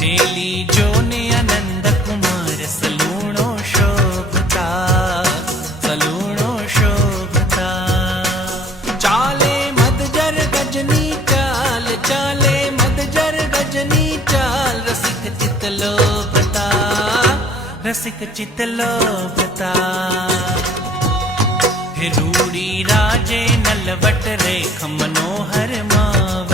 heli जोने आनंद कुमार सलूणो शोभता सलूणो शोभता चाले मदजर गजनी चाल चाले मदजर गजनी चाल रसिक चितलोभता हे रूड़ी राजे नलवट रेख मनोहर माव